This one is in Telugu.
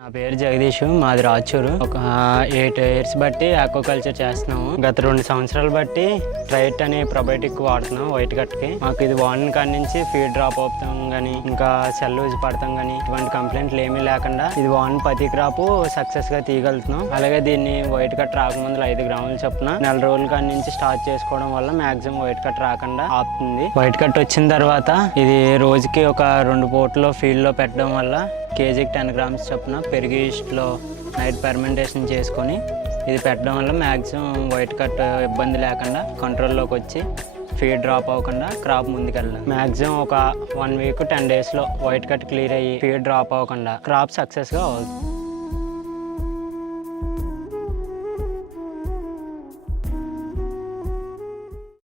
నా పేరు జగదీష్, మాది రాచూరు. ఒక 8 years బట్టి ఆక్వాకల్చర్ చేస్తున్నాము. గత 2 సంవత్సరాలు బట్టి ట్రైట్ అనే ప్రొబయోటిక్ వాడుతున్నాం వైట్ కట్కి. మాకు ఇది వాడిన కాడి నుంచి ఫీడ్ డ్రాప్ అవుతాం కానీ ఇంకా సెల్ లూజ్ పడతాం కానీ ఇటువంటి కంప్లైంట్లు ఏమీ లేకుండా ఇది వాడిన ప్రతి క్రాప్ సక్సెస్ గా తీయగలుగుతున్నాం. అలాగే దీన్ని వైట్ కట్ రాకముందు 5 గ్రాముల చొప్పున 4 రోజుల కాడి నుంచి స్టార్ట్ చేసుకోవడం వల్ల మాక్సిమం వైట్ కట్ రాకుండా ఆపుతుంది. వైట్ కట్ వచ్చిన తర్వాత ఇది రోజుకి ఒక 2 పూటలు ఫీల్డ్ లో పెట్టడం వల్ల కేజీకి 10 grams చొప్పున పెరుగు ఈస్ట్లో నైట్ ఫెర్మెంటేషన్ చేసుకొని ఇది పెట్టడం వల్ల మ్యాక్సిమం వైట్ కట్ ఇబ్బంది లేకుండా కంట్రోల్లోకి వచ్చి ఫీడ్ డ్రాప్ అవ్వకుండా క్రాప్ ముందుకెళ్ళాలి. మ్యాక్సిమం ఒక 1 week 10 daysలో వైట్ కట్ క్లియర్ అయ్యి ఫీడ్ డ్రాప్ అవ్వకుండా క్రాప్ సక్సెస్గా అవుతుంది.